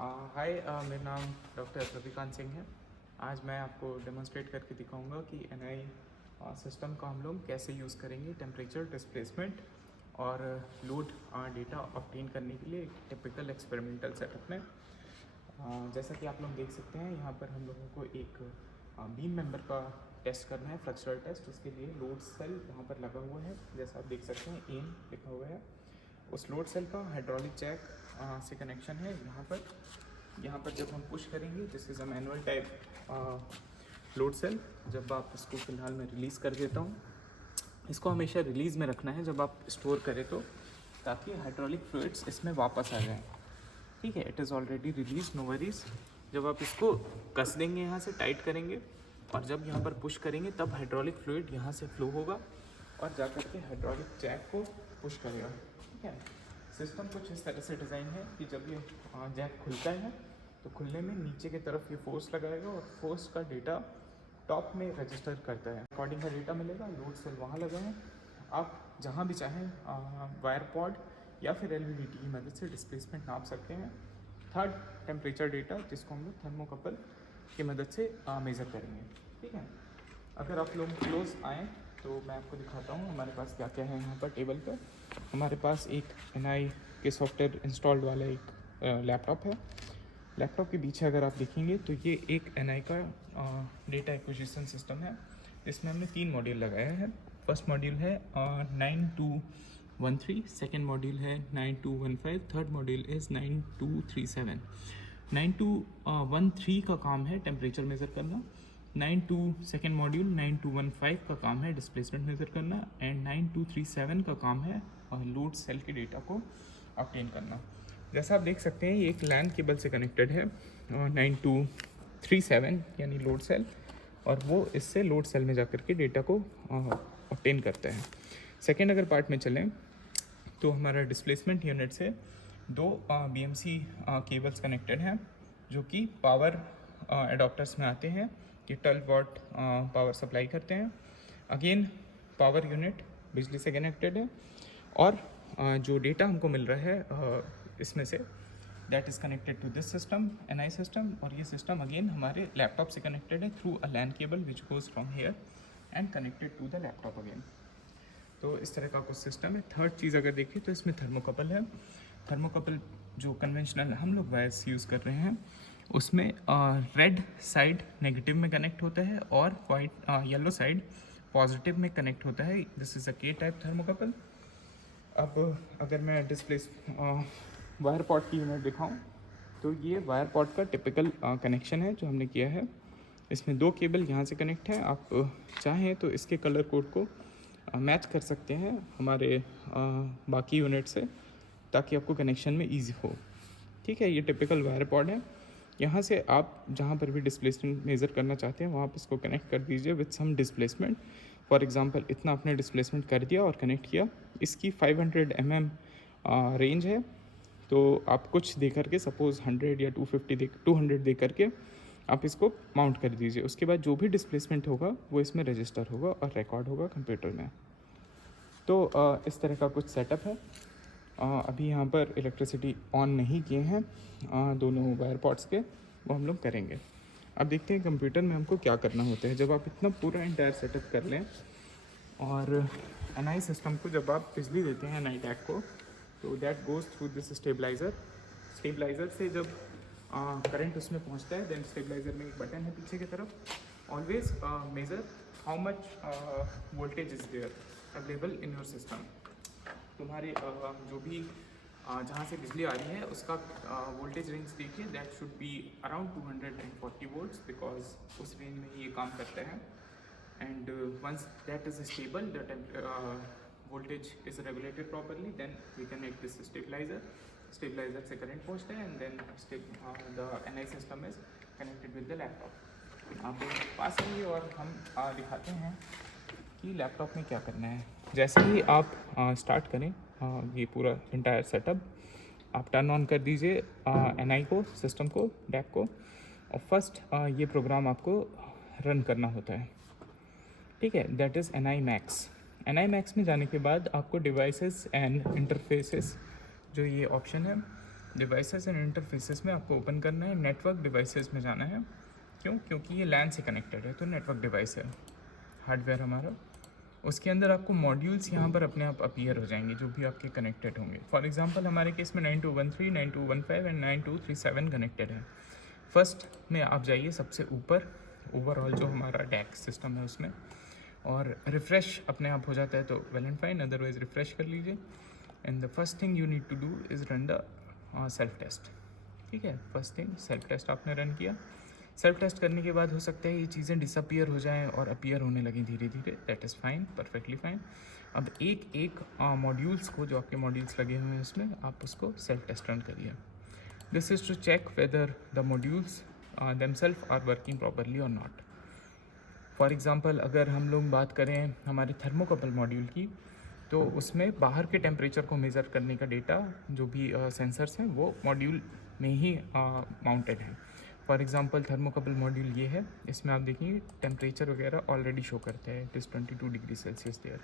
हाय, मेरा नाम डॉक्टर रविकांत सिंह है। आज मैं आपको डेमोन्स्ट्रेट करके दिखाऊंगा कि एनआई सिस्टम का हम लोग कैसे यूज़ करेंगे टेम्परेचर डिस्प्लेसमेंट और लोड डेटा ऑब्टेन करने के लिए एक टिपिकल एक्सपेरिमेंटल सेटअप में। जैसा कि आप लोग देख सकते हैं, यहाँ पर हम लोगों को एक बीम मेंबर का टेस्ट करना है, फ्रक्चरल टेस्ट। उसके लिए लोड सेल यहाँ पर लगा हुआ है, जैसा आप देख सकते हैं एम लिखा हुआ है। उस लोड सेल का हाइड्रोलिक जैक से कनेक्शन है यहाँ पर जब हम पुश करेंगे, this is a manual type load cell. जब आप इसको फ़िलहाल मैं रिलीज़ कर देता हूँ, इसको हमेशा रिलीज़ में रखना है जब आप स्टोर करें तो, ताकि हाइड्रोलिक फ्लूइड्स इसमें वापस आ जाएँ। ठीक है, it is already release, no worries. जब आप इसको कस देंगे, यहाँ से टाइट करेंगे और जब यहाँ पर पुश करेंगे, तब हाइड्रोलिक फ्लूइड यहाँ से फ्लो होगा और जा कर के हाइड्रोलिक जैक को पुश करेगा। ठीक है, सिस्टम कुछ इस तरह से डिज़ाइन है कि जब ये जैक खुलता है तो खुलने में नीचे की तरफ ये फोर्स लगाएगा और फोर्स का डेटा टॉप में रजिस्टर करता है। रिकॉर्डिंग का डेटा मिलेगा, लोड सेल वहाँ लगा है। आप जहाँ भी चाहें वायर पॉड या फिर एलवीडीटी की मदद से डिस्प्लेसमेंट नाप सकते हैं। थर्ड, टेम्परेचर डेटा, जिसको हम लोग थर्मोकपल की मदद से मेज़र करेंगे। ठीक है, अगर आप लोग क्लोज आएँ तो मैं आपको दिखाता हूँ हमारे पास क्या क्या है। यहाँ पर टेबल पर हमारे पास एक एनआई के सॉफ्टवेयर इंस्टॉल्ड वाला एक लैपटॉप है। लैपटॉप के पीछे अगर आप देखेंगे तो ये एक एनआई का डेटा एक्विजिशन सिस्टम है। इसमें हमने 3 मॉड्यूल लगाए हैं। फर्स्ट मॉड्यूल है 9213, सेकेंड मॉड्यूल है 9215, थर्ड मॉड्यूल इज़ 9237। 9213 का काम है टेम्परेचर मेज़र करना, 92 मॉड्यूल 9215 का काम है डिस्प्लेसमेंट मेज़र करना, एंड 9237 का काम है लोड सेल के डेटा को ऑब्टेन करना। जैसा आप देख सकते हैं, ये एक लैन केबल से कनेक्टेड है 9237 यानी लोड सेल, और वो इससे लोड सेल में जाकर के डेटा को ऑब्टेन करता है। सेकेंड अगर पार्ट में चलें तो हमारा डिस्प्लेसमेंट यूनिट से 2 BMC केबल्स कनेक्टेड हैं, जो कि पावर एडाप्टर्स में आते हैं कि 12 वाट पावर सप्लाई करते हैं। अगेन पावर यूनिट बिजली से कनेक्टेड है, और जो डेटा हमको मिल रहा है इसमें से, that is connected to this system, NI system. और ये सिस्टम अगेन हमारे लैपटॉप से कनेक्टेड है through a LAN cable which goes from here and connected to the laptop again. तो इस तरह का कुछ सिस्टम है। थर्ड चीज़ अगर देखें तो इसमें थर्मोकपल है। थर्मोकपल जो कन्वेंशनल हम लोग वायर्स यूज़ कर रहे हैं, उसमें रेड साइड नेगेटिव में कनेक्ट होता है और वाइट येलो साइड पॉजिटिव में कनेक्ट होता है। दिस इज़ अ के टाइप थर्मोकपल। अब अगर मैं डिस्प्लेस वायर पॉट की यूनिट दिखाऊं तो ये वायर पॉट का टिपिकल कनेक्शन है जो हमने किया है। इसमें 2 केबल यहाँ से कनेक्ट हैं। आप चाहें तो इसके कलर कोड को मैच कर सकते हैं हमारे बाकी यूनिट से, ताकि आपको कनेक्शन में ईजी हो। ठीक है, ये टिपिकल वायर पॉड है। यहाँ से आप जहाँ पर भी डिस्प्लेसमेंट मेज़र करना चाहते हैं वहाँ पर इसको कनेक्ट कर दीजिए with some displacement. For example इतना आपने डिस्प्लेसमेंट कर दिया और कनेक्ट किया। इसकी 500 mm रेंज है, तो आप कुछ दे करके, सपोज़ 100 या 200 दे करके आप इसको माउंट कर दीजिए। उसके बाद जो भी डिस्प्लेसमेंट होगा वो इसमें रजिस्टर होगा और रिकॉर्ड होगा कंप्यूटर में। तो इस तरह का कुछ सेटअप है। अभी यहाँ पर इलेक्ट्रिसिटी ऑन नहीं किए हैं दोनों वायर पॉट्स के, वो हम लोग करेंगे। अब देखते हैं कंप्यूटर में हमको क्या करना होता है। जब आप इतना पूरा इंटायर सेटअप कर लें और एनआई सिस्टम को जब आप बिजली देते हैं एनआई टैग को, तो that goes through this stabilizer. Stabilizer से जब करंट उसमें पहुंचता है, देन स्टेबलाइज़र में एक बटन है पीछे की तरफ, always measure how much voltage is there available in your system. तुम्हारे जो भी जहाँ से बिजली आ रही है उसका वोल्टेज रेंज देखिए, that should be around 240 volts, because उस रेंज में ही ये काम करता है। And once that is stable, the voltage is regulated properly, then we connect this stabilizer. Stabilizer से current पहुँचता है, and then the NI system is connected with the laptop। आप पास आइए और हम दिखाते हैं कि लैपटॉप में क्या करना है। जैसे ही आप स्टार्ट करें ये पूरा इंटायर सेटअप, आप टर्न ऑन कर दीजिए NI को, सिस्टम को, डैक को, और फर्स्ट ये प्रोग्राम आपको रन करना होता है। ठीक है, that is NI max. NI max में जाने के बाद आपको डिवाइसेस एंड इंटरफेसेस जो ये ऑप्शन है, डिवाइसेस एंड इंटरफेसेस में आपको ओपन करना है, नेटवर्क डिवाइसेस में जाना है। क्यों? क्योंकि ये लैन से कनेक्टेड है, तो नेटवर्क डिवाइस है हार्डवेयर हमारा। उसके अंदर आपको मॉड्यूल्स यहाँ पर अपने आप अपीयर हो जाएंगे जो भी आपके कनेक्टेड होंगे। फॉर एग्जांपल हमारे केस में 9213, 9215 एंड 9237 कनेक्टेड है। फर्स्ट में आप जाइए सबसे ऊपर, ओवरऑल जो हमारा डैक सिस्टम है उसमें, और रिफ़्रेश अपने आप हो जाता है तो well and fine, otherwise refresh कर लीजिए। And the first thing you need to do is run the self test. ठीक है, फर्स्ट थिंग सेल्फ टेस्ट आपने रन किया। सेल्फ टेस्ट करने के बाद हो सकता है ये चीज़ें डिसअपियर हो जाएं और अपीयर होने लगें धीरे धीरे, that is fine, perfectly fine. अब एक एक मॉड्यूल्स को, जो आपके मॉड्यूल्स लगे हुए हैं उसमें, आप उसको सेल्फ टेस्ट रन करिए। This is to check whether the modules themselves are working properly और नॉट। फॉर एग्ज़ाम्पल अगर हम लोग बात करें हमारे थर्मोकपल मॉड्यूल की, तो उसमें बाहर के टेम्परेचर को मेज़र करने का डेटा जो भी सेंसर्स हैं वो मॉड्यूल में ही माउंटेड है। फॉर एग्ज़ाम्पल थर्मोकपल मॉड्यूल ये है, इसमें आप देखेंगे टेम्परेचर वगैरह ऑलरेडी शो करते हैं, it is 22 degree Celsius there.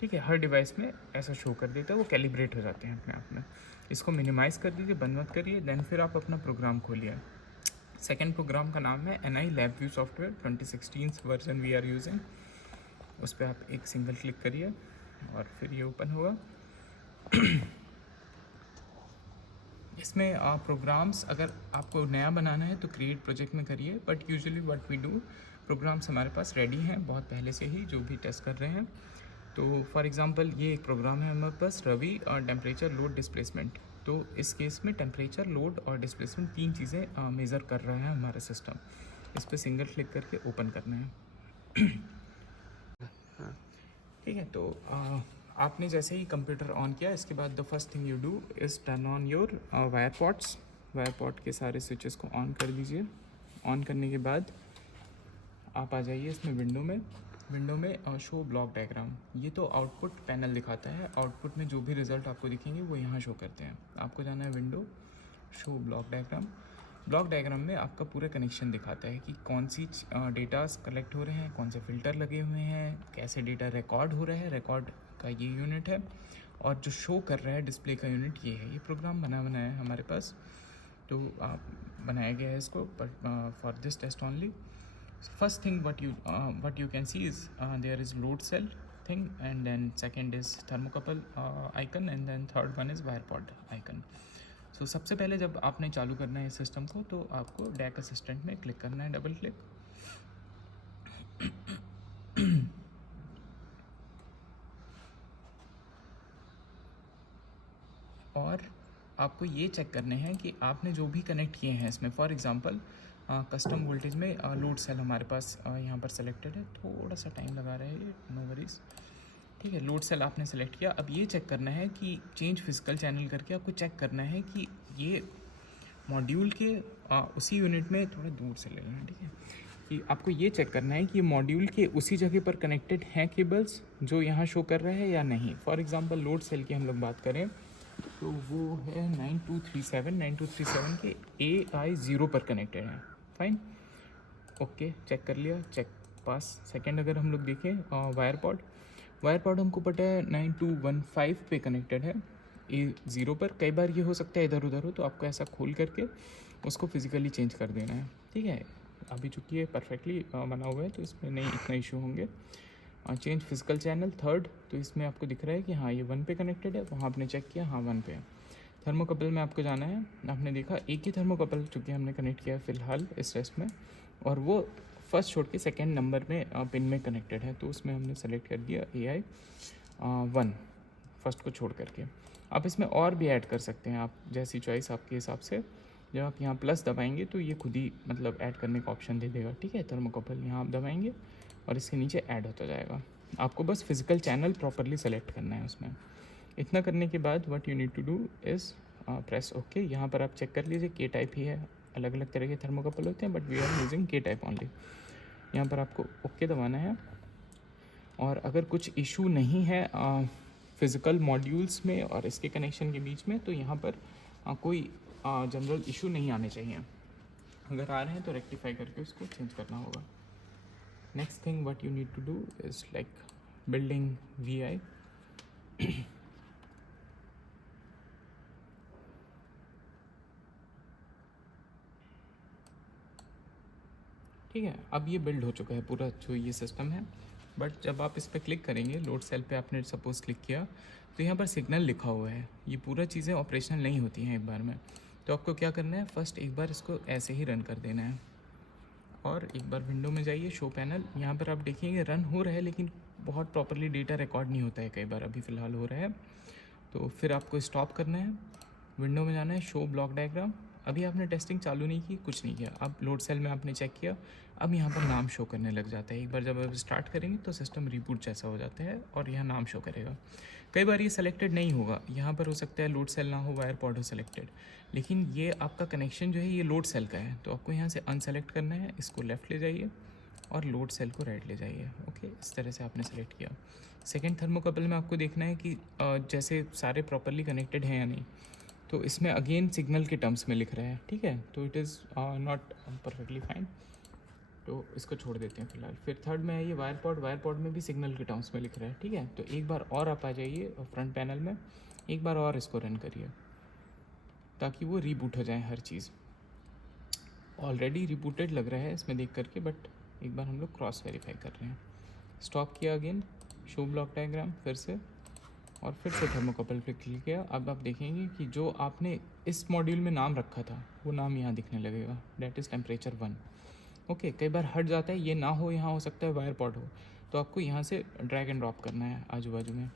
ठीक है, हर डिवाइस में ऐसा शो कर देता है, वो कैलिब्रेट हो जाते हैं अपने आप में। इसको मिनिमाइज़ कर दीजिए, बंद मत करिए, देन फिर आप अपना प्रोग्राम खोलिए। सेकेंड प्रोग्राम का नाम है NI LabVIEW software 2016 version we are using. उस पर आप एक सिंगल क्लिक करिए और फिर ये ओपन होगा। इसमें प्रोग्राम्स अगर आपको नया बनाना है तो क्रिएट प्रोजेक्ट में करिए, but usually what we do, programs हमारे पास रेडी हैं बहुत पहले से ही जो भी टेस्ट कर रहे हैं। तो फॉर एग्जांपल ये एक प्रोग्राम है हमारे पास, रवि टेम्परेचर लोड डिस्प्लेसमेंट। तो इस केस में टेम्परेचर, लोड और डिस्प्लेसमेंट तीन चीज़ें मेज़र कर रहा है हमारा सिस्टम। इस पर सिंगल क्लिक करके ओपन करना है। ठीक है, तो आपने जैसे ही कंप्यूटर ऑन किया, इसके बाद the first thing you do is turn on your wire pots. Wire pot के सारे स्विचेस को ऑन कर दीजिए। ऑन करने के बाद आप आ जाइए इसमें विंडो में शो ब्लॉक डायग्राम। ये तो आउटपुट पैनल दिखाता है, आउटपुट में जो भी रिज़ल्ट आपको दिखेंगे वो यहाँ शो करते हैं। आपको जाना है window, show block diagram. Block diagram में आपका पूरा कनेक्शन दिखाता है कि कौन सी डेटास कलेक्ट हो रहे हैं, कौन से फ़िल्टर लगे हुए हैं, कैसे डेटा रिकॉर्ड हो रहा है, रिकॉर्ड का ये यूनिट है, और जो शो कर रहा है डिस्प्ले का यूनिट ये है। ये प्रोग्राम बनाया है हमारे पास, तो आप बनाया गया है इसको for this test only. First thing what you can see is there is load cell thing, and then second is thermocouple icon, and then third one is wire pod icon. So सबसे पहले जब आपने चालू करना है इस system को, तो आपको डैक असिस्टेंट में क्लिक करना है, डबल क्लिक। और आपको ये चेक करने हैं कि आपने जो भी कनेक्ट किए हैं इसमें, फॉर एग्जांपल कस्टम वोल्टेज में लोड सेल हमारे पास यहाँ पर सेलेक्टेड है, थोड़ा सा टाइम लगा रहा है ये, नो वरीज। ठीक है, लोड सेल आपने सेलेक्ट किया। अब ये चेक करना है कि चेंज फिजिकल चैनल करके आपको चेक करना है कि ये मॉड्यूल के उसी यूनिट में, थोड़ा दूर से ले लेना, ठीक है, कि आपको ये चेक करना है कि मॉड्यूल के उसी जगह पर कनेक्टेड हैं केबल्स जो यहाँ शो कर रहे हैं या नहीं। फॉर एग्जांपल लोड सेल की हम लोग बात करें तो वो है 9237 के AI0 पर कनेक्टेड है, फाइन, ओके, चेक कर लिया, चेक पास। सेकंड अगर हम लोग देखें वायर पॉड हमको पता है 9215 पे कनेक्टेड है, A0 पर। कई बार ये हो सकता है इधर उधर हो, तो आपको ऐसा खोल करके उसको फिज़िकली चेंज कर देना है। ठीक है, अभी चूँकि ये परफेक्टली बना हुआ है तो इसमें नहीं इतना इशू होंगे। चेंज फिजिकल चैनल थर्ड, तो इसमें आपको दिख रहा है कि हाँ ये 1 पे कनेक्टेड है, वहाँ आपने चेक किया, हाँ 1 पे है। थर्मोकपल में आपको जाना है, आपने देखा एक ही थर्मोकपल चूँकि हमने कनेक्ट किया है फ़िलहाल इस टेस्ट में, और वो फर्स्ट छोड़ के सेकेंड नंबर में पिन में कनेक्टेड है, तो उसमें हमने सेलेक्ट कर दिया AI1 फर्स्ट को छोड़ करके। आप इसमें और भी ऐड कर सकते हैं, आप जैसी चॉइस आपके हिसाब से। जब आप यहाँ प्लस दबाएंगे तो ये खुद ही मतलब ऐड करने का ऑप्शन दे देगा। ठीक है, थर्मोकपल यहाँ आप दबाएंगे और इसके नीचे ऐड होता जाएगा। आपको बस फिजिकल चैनल प्रॉपरली सेलेक्ट करना है उसमें। इतना करने के बाद what you need to do is press okay. यहाँ पर आप चेक कर लीजिए के टाइप ही है, अलग अलग तरह के थर्मोकपल होते हैं बट वी आर यूजिंग के टाइप ओनली। यहाँ पर आपको ओके दबाना है, और अगर कुछ इशू नहीं है फिज़िकल मॉड्यूल्स में और इसके कनेक्शन के बीच में, तो यहाँ पर कोई जनरल इशू नहीं आने चाहिए। अगर आ रहे हैं तो रेक्टिफाई करके उसको चेंज करना होगा। Next thing what you need to do is like building VI. ठीक है, अब ये बिल्ड हो चुका है पूरा जो ये सिस्टम है। बट जब आप इस पर क्लिक करेंगे, लोड सेल पे आपने सपोज क्लिक किया, तो यहाँ पर सिग्नल लिखा हुआ है। ये पूरा चीज़ें ऑपरेशनल नहीं होती हैं एक बार में। तो आपको क्या करना है, फर्स्ट एक बार इसको ऐसे ही रन कर देना है और एक बार विंडो में जाइए, शो पैनल। यहाँ पर आप देखेंगे रन हो रहा है लेकिन बहुत प्रॉपरली डेटा रिकॉर्ड नहीं होता है कई बार, अभी फ़िलहाल हो रहा है। तो फिर आपको स्टॉप करना है, विंडो में जाना है, शो ब्लॉक डायग्राम। अभी आपने टेस्टिंग चालू नहीं की, कुछ नहीं किया, अब लोड सेल में आपने चेक किया, अब यहाँ पर नाम शो करने लग जाता है। एक बार जब आप स्टार्ट करेंगे तो सिस्टम रिबूट जैसा हो जाता है और यहाँ नाम शो करेगा। कई बार ये सेलेक्टेड नहीं होगा, यहाँ पर हो सकता है लोड सेल ना हो, वायर पॉड हो सेलेक्टेड, लेकिन ये आपका कनेक्शन जो है ये लोड सेल का है। तो आपको यहाँ से अनसेलेक्ट करना है, इसको लेफ़्ट ले जाइए और लोड सेल को राइट ले जाइए। ओके, इस तरह से आपने सेलेक्ट किया। सेकेंड थर्मोकपल में आपको देखना है कि जैसे सारे प्रॉपरली कनेक्टेड हैं या नहीं। तो इसमें अगेन सिग्नल के टर्म्स में लिख रहा है, ठीक है, तो it is not perfectly fine, तो इसको छोड़ देते हैं फिलहाल। फिर थर्ड में है ये वायर पॉड में भी सिग्नल के टर्म्स में लिख रहा है, ठीक है। तो एक बार और आप आ जाइए फ्रंट पैनल में, एक बार और इसको रन करिए ताकि वो रीबूट हो जाए हर चीज़। ऑलरेडी रिबूटेड लग रहा है इसमें देख करके, बट एक बार हम लोग क्रॉस वेरीफाई कर रहे हैं। स्टॉप किया, अगेन शो ब्लॉक डायग्राम फिर से, और फिर से थर्मोकपल पे क्लिक किया। अब आप देखेंगे कि जो आपने इस मॉड्यूल में नाम रखा था वो नाम यहाँ दिखने लगेगा, डेट इज़ टेम्परेचर 1। ओके, कई बार हट जाता है, ये ना हो, यहाँ हो सकता है वायर पॉड हो, तो आपको यहाँ से ड्रैग एंड ड्रॉप करना है आजू बाजू में।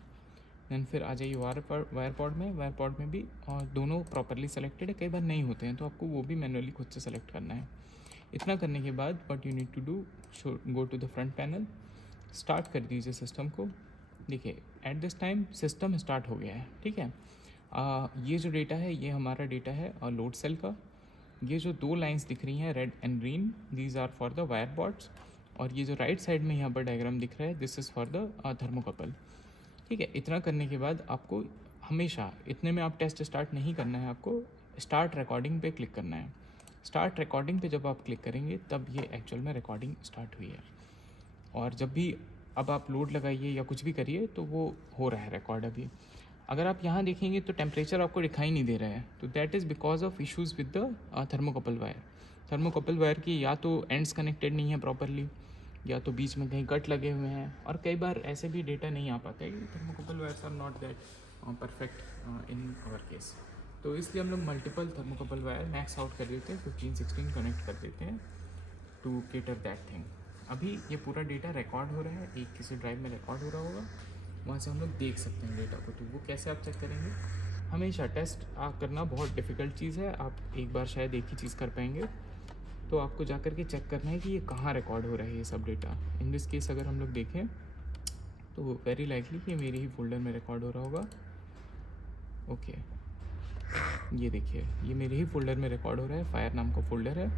देन फिर आ जाइए वायर पॉड में भी और दोनों प्रॉपरली सेलेक्टेड है, कई बार नहीं होते हैं तो आपको वो भी मैनुअली खुद से सेलेक्ट करना है। इतना करने के बाद what you need to do, go to the front panel, start कर दीजिए सिस्टम को। देखिए at this time system start हो गया है, ठीक है। ये जो डेटा है ये हमारा डेटा है और लोड सेल का। ये जो दो लाइंस दिख रही हैं red and green, these are for the wire pods, और ये जो राइट साइड में यहाँ पर डायग्राम दिख रहा है this is for the thermocouple, ठीक है। इतना करने के बाद आपको हमेशा इतने में आप टेस्ट स्टार्ट नहीं करना है, आपको स्टार्ट रिकॉर्डिंग पे क्लिक करना है। स्टार्ट रिकॉर्डिंग पे जब आप क्लिक करेंगे तब ये एक्चुअल में रिकॉर्डिंग स्टार्ट हुई है। और जब भी अब आप लोड लगाइए या कुछ भी करिए तो वो हो रहा है रिकॉर्ड अभी। अगर आप यहाँ देखेंगे तो टेम्परेचर आपको दिखाई नहीं दे रहा है, तो that is because of issues with the thermocouple wire. Thermocouple wire की या तो एंड्स कनेक्टेड नहीं है प्रॉपरली, या तो बीच में कहीं कट लगे हुए हैं, और कई बार ऐसे भी डेटा नहीं आ पाता है कि thermocouple wires are not that perfect in our case. तो इसलिए हम लोग multiple thermocouple wire max out कर देते हैं, 15-16 कनेक्ट कर देते हैं टू केटर दैट थिंग। अभी ये पूरा डेटा रिकॉर्ड हो रहा है, एक किसी ड्राइव में रिकॉर्ड हो रहा होगा, वहाँ से हम लोग देख सकते हैं डेटा को। तो वो कैसे आप चेक करेंगे, हमेशा टेस्ट करना बहुत डिफ़िकल्ट चीज़ है, आप एक बार शायद एक ही चीज़ कर पाएंगे। तो आपको जा कर के चेक करना है कि ये कहाँ रिकॉर्ड हो रहा है ये सब डेटा। इन दिस केस अगर हम लोग देखें तो वेरी लाइकली कि मेरे ही फोल्डर में रिकॉर्ड हो रहा होगा। ओके, ये देखिए ये मेरे ही फोल्डर में रिकॉर्ड हो रहा है, फायर नाम का फोल्डर है,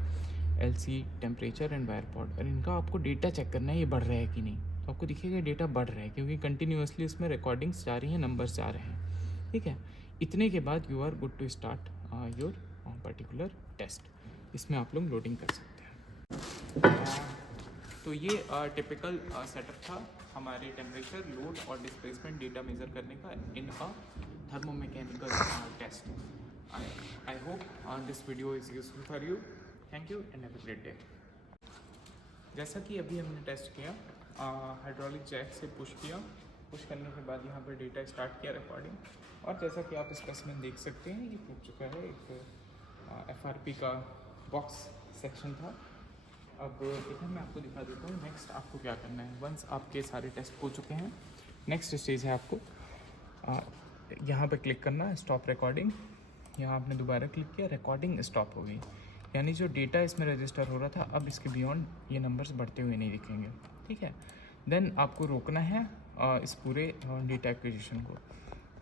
LC, temperature and wire pod. और इनका आपको डेटा चेक करना है ये बढ़ रहा है कि नहीं। तो आपको दिखेगा डेटा बढ़ रहा है क्योंकि कंटिन्यूसली इसमें रिकॉर्डिंग्स जा रही हैं, नंबर्स जा रहे हैं, ठीक है। इतने के बाद you are good to start your particular test. इसमें आप लोग लोडिंग कर सकते हैं। तो ये टिपिकल सेटअप था हमारे टेम्परेचर, लोड और डिस्प्लेसमेंट डेटा मेज़र करने का in a thermomechanical test. I hope this video is useful for you. Thank you and have a great day. जैसा कि अभी हमने टेस्ट किया, हाइड्रोलिक जैक से पुश किया, पुश करने के बाद यहाँ पर डेटा स्टार्ट किया रिकॉर्डिंग, और जैसा कि आप स्पेसिमेन देख सकते हैं ये टूट चुका है। एक FRP का बॉक्स सेक्शन था। अब इधर मैं आपको दिखा देता हूँ नेक्स्ट आपको क्या करना है। वंस आपके सारे टेस्ट हो चुके हैं, नेक्स्ट स्टेज है आपको यहाँ पर क्लिक करना है, स्टॉप रिकॉर्डिंग। यहाँ आपने दोबारा क्लिक किया, रिकॉर्डिंग स्टॉप हो गई, यानी जो डेटा इसमें रजिस्टर हो रहा था अब इसके बियॉन्ड ये नंबर्स बढ़ते हुए नहीं दिखेंगे, ठीक है। देन आपको रोकना है इस पूरे डेटा एक्विजिशन को।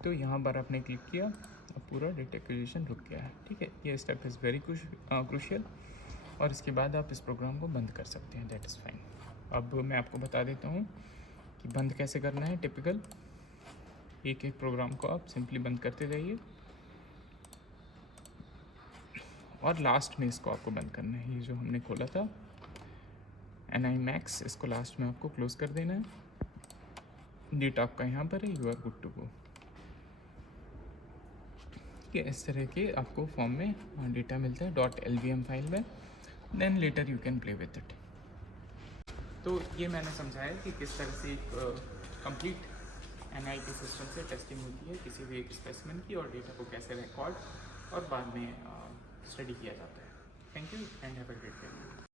तो यहाँ पर आपने क्लिक किया, अब पूरा डेटा एक्विजिशन रुक गया है, ठीक है। ये स्टेप इज़ वेरी क्रूशियल, और इसके बाद आप इस प्रोग्राम को बंद कर सकते हैं, दैट इज़ फाइन। अब मैं आपको बता देता हूँ कि बंद कैसे करना है। टिपिकल एक एक प्रोग्राम को आप सिंपली बंद करते जाइए, और लास्ट में इसको आपको बंद करना है। ये जो हमने खोला था NI Max, इसको लास्ट में आपको क्लोज कर देना है। डेटा आपका यहाँ पर है, you are good to go. ठीक है, इस तरह के आपको फॉर्म में डेटा मिलता है .lvm फाइल में। Then later you can play with it. तो ये मैंने समझाया कि किस तरह से एक कंप्लीट NIP सिस्टम से टेस्टिंग होती है किसी भी एक स्पेसिमेन की और डेटा को कैसे रिकॉर्ड और बाद में स्टडी किया जाता है। Thank you and have a great day.